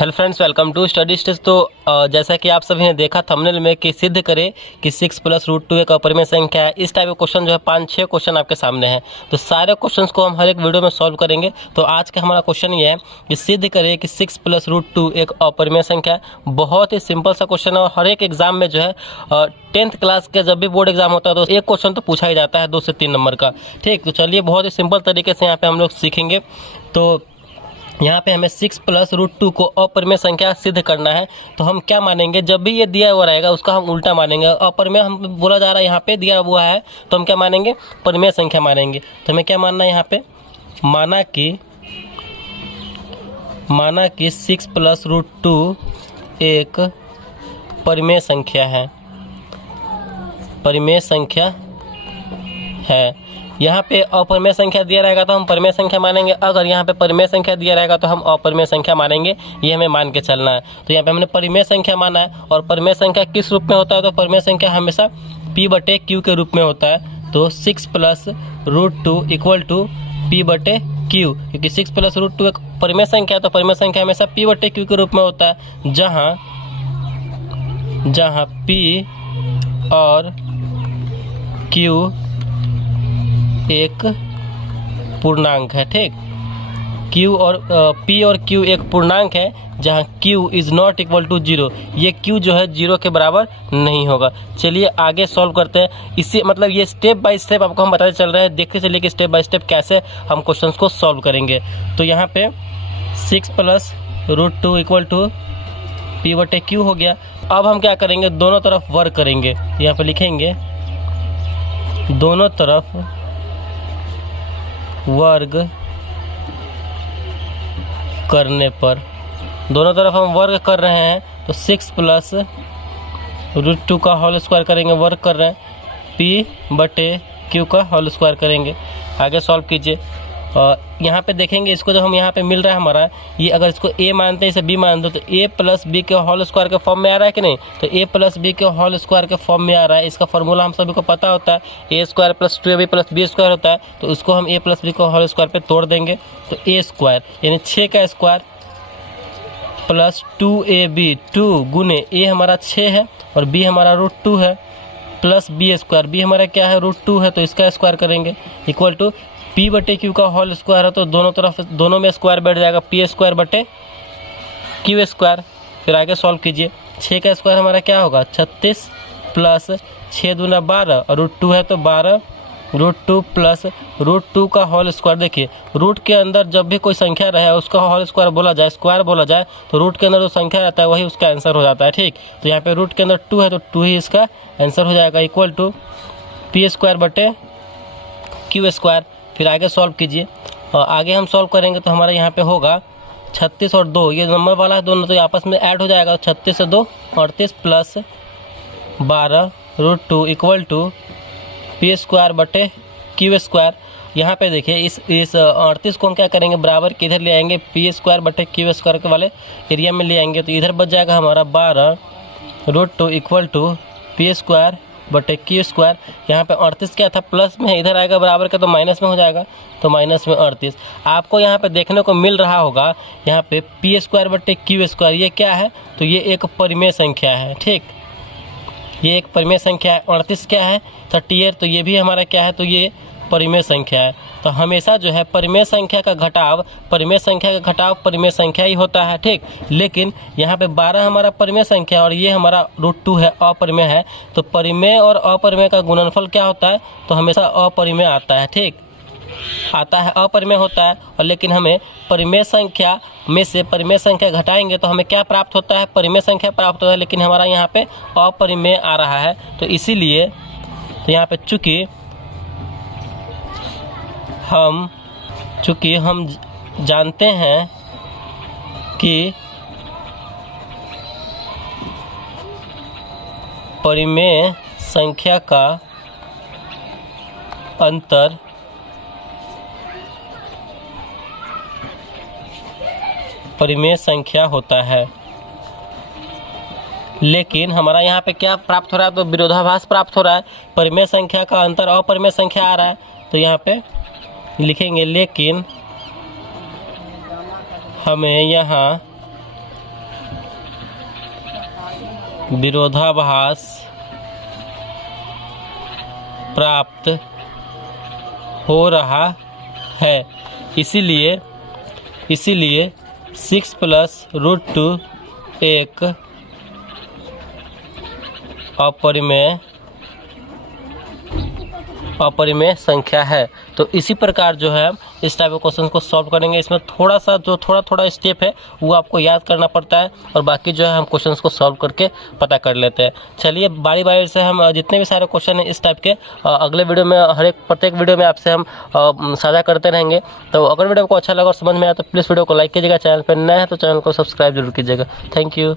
Hello friends, welcome to study stage. तो जैसा कि आप सभी ने देखा थंबनेल में कि सिद्ध करें कि 6 + √2 एक अपरिमेय संख्या है। इस टाइप के क्वेश्चन जो है 5-6 क्वेश्चन आपके सामने हैं। तो सारे क्वेश्चंस को हम हर एक वीडियो में सॉल्व करेंगे। तो आज का हमारा क्वेश्चन ये है कि सिद्ध करें कि 6 + √2 एक अपरिमेय संख्या है। बहुत ही सिंपल सा क्वेश्चन है और हर एक एग्जाम में जो है 10th क्लास का जब भी बोर्ड एग्जाम होता है तो एक क्वेश्चन तो पूछा ही जाता है 2 से 3 नंबर का। ठीक, तो चलिए बहुत ही सिंपल तरीके से यहाँ पे हम लोग सीखेंगे। तो यहाँ पे हमें 6 + √2 को अपरिमेय संख्या सिद्ध करना है। तो हम क्या मानेंगे, जब भी ये दिया हुआ रहेगा उसका हम उल्टा मानेंगे। अपरिमेय हम बोला जा रहा है, यहाँ पे दिया हुआ है तो हम क्या मानेंगे, परिमेय संख्या मानेंगे। तो हमें क्या मानना है यहाँ पे, माना कि 6 + √2 एक परिमेय संख्या है, परिमेय संख्या है। यहाँ पे अपरिमेय संख्या दिया रहेगा तो हम परिमेय संख्या मानेंगे। अगर यहाँ पे परिमेय संख्या दिया रहेगा तो हम अपरिमेय संख्या मानेंगे। ये हमें मान के चलना है। तो यहाँ पे हमने परिमेय संख्या माना है। और परिमेय संख्या किस रूप में होता है, तो परिमेय संख्या हमेशा P/Q के रूप में होता है। तो 6 + √2 = P/Q, क्योंकि 6 + √2 एक परिमेय संख्या है तो परिमेय संख्या हमेशा P/Q के रूप में होता है, जहाँ P और Q एक पूर्णांक है। ठीक, P और Q एक पूर्णांक है, जहाँ Q ≠ = 0। ये Q जो है 0 के बराबर नहीं होगा। चलिए आगे सॉल्व करते हैं। इसी मतलब ये स्टेप बाय स्टेप आपको हम बताते चल रहे हैं। देखते चलिए कि स्टेप बाय स्टेप कैसे हम क्वेश्चंस को सॉल्व करेंगे। तो यहाँ पे 6 + √2 = P/Q हो गया। अब हम क्या करेंगे, दोनों तरफ वर्ग करेंगे। यहाँ पे लिखेंगे दोनों तरफ वर्ग करने पर, दोनों तरफ हम वर्ग कर रहे हैं तो 6 + √2 का होल स्क्वायर करेंगे, वर्ग कर रहे हैं, P/Q का होल स्क्वायर करेंगे। आगे सॉल्व कीजिए। यहाँ पे देखेंगे इसको, जब हम यहाँ पे मिल रहा है हमारा, ये अगर इसको A मानते हैं, इसे B मान दो तो A + B के होल स्क्वायर के फॉर्म में आ रहा है कि नहीं। तो A + B के होल स्क्वायर के फॉर्म में आ रहा है। इसका फॉर्मूला हम सभी को पता होता है, A² + 2AB + B² होता है। तो उसको हम A + B को होल स्क्वायर पे तोड़ देंगे तो A² यानी 6 का स्क्वायर + 2AB, 2 गुने A हमारा 6 है और B हमारा √2 है, प्लस B², B हमारा क्या है, √2 है, तो इसका स्क्वायर करेंगे, इक्वल टू P/Q का होल स्क्वायर है तो दोनों में स्क्वायर बैठ जाएगा, P²/Q²। फिर आगे सॉल्व कीजिए। 6 का स्क्वायर हमारा क्या होगा, 36 प्लस 6 दूना 12 और √2 है तो 12, √2 प्लस √2 का होल स्क्वायर। देखिए रूट के अंदर जब भी कोई संख्या रहे उसका होल स्क्वायर बोला जाए, स्क्वायर बोला जाए, तो रूट के अंदर जो संख्या रहता है वही उसका आंसर हो जाता है। ठीक, तो यहाँ पे रूट के अंदर 2 है तो 2 ही इसका आंसर हो जाएगा, इक्वल टू P²/Q²। फिर आगे सॉल्व कीजिए। और आगे हम सॉल्व करेंगे तो हमारे यहाँ पे होगा 36 और 2, ये नंबर वाला है, दोनों तो आपस में ऐड हो जाएगा। 36 से 2 38 प्लस 12 √2 इक्वल टू P²/Q²। यहाँ पे देखिए इस 38 को हम क्या करेंगे, बराबर के इधर ले आएंगे, P²/Q² के वाले एरिया में ले आएंगे तो इधर बच जाएगा हमारा 12 √2 इक्वल टू P²/Q²। यहाँ पे 38 क्या था, प्लस में है, इधर आएगा बराबर का तो माइनस में हो जाएगा, तो माइनस में 38। आपको यहाँ पे देखने को मिल रहा होगा, यहाँ पे P²/Q², ये क्या है, तो ये एक परिमेय संख्या है। ठीक, ये एक परिमेय संख्या है। 38 क्या है, 38, तो ये भी हमारा क्या है, तो ये परिमेय संख्या है। तो हमेशा जो है परिमेय संख्या का घटाव परिमेय संख्या ही होता है। ठीक, लेकिन यहाँ पे 12 हमारा परिमेय संख्या और ये हमारा √2 है, अपरिमेय है। तो परिमेय और अपरिमेय का गुणनफल क्या होता है, तो हमेशा अपरिमेय आता है। ठीक, आता है, अपरिमेय होता है। और लेकिन हमें परिमेय संख्या में से परिमेय संख्या घटाएंगे तो हमें क्या प्राप्त होता है, परिमेय संख्या प्राप्त होता है, लेकिन हमारा यहाँ पे अपरिमेय आ रहा है। तो इसीलिए तो यहाँ पे चूँकि हम जानते हैं कि परिमेय संख्या का अंतर परिमेय संख्या होता है, लेकिन हमारा यहाँ पे क्या प्राप्त हो रहा है, तो विरोधाभास प्राप्त हो रहा है। परिमेय संख्या का अंतर अपरिमेय संख्या आ रहा है, तो यहाँ पे लिखेंगे लेकिन हमें यहाँ विरोधाभास प्राप्त हो रहा है। इसीलिए 6 + √2 एक अपरिमेय संख्या है। तो इसी प्रकार जो है इस टाइप के क्वेश्चन को सॉल्व करेंगे। इसमें थोड़ा थोड़ा स्टेप है वो आपको याद करना पड़ता है और बाकी जो है हम क्वेश्चंस को सॉल्व करके पता कर लेते हैं। चलिए बारी बारी से हम जितने भी सारे क्वेश्चन हैं इस टाइप के अगले वीडियो में प्रत्येक वीडियो में आपसे हम साझा करते रहेंगे। तो अगर वीडियो को अच्छा लगा और समझ में आया तो प्लीज़ वीडियो को लाइक कीजिएगा। चैनल पर नया है तो चैनल को सब्सक्राइब जरूर कीजिएगा। Thank you.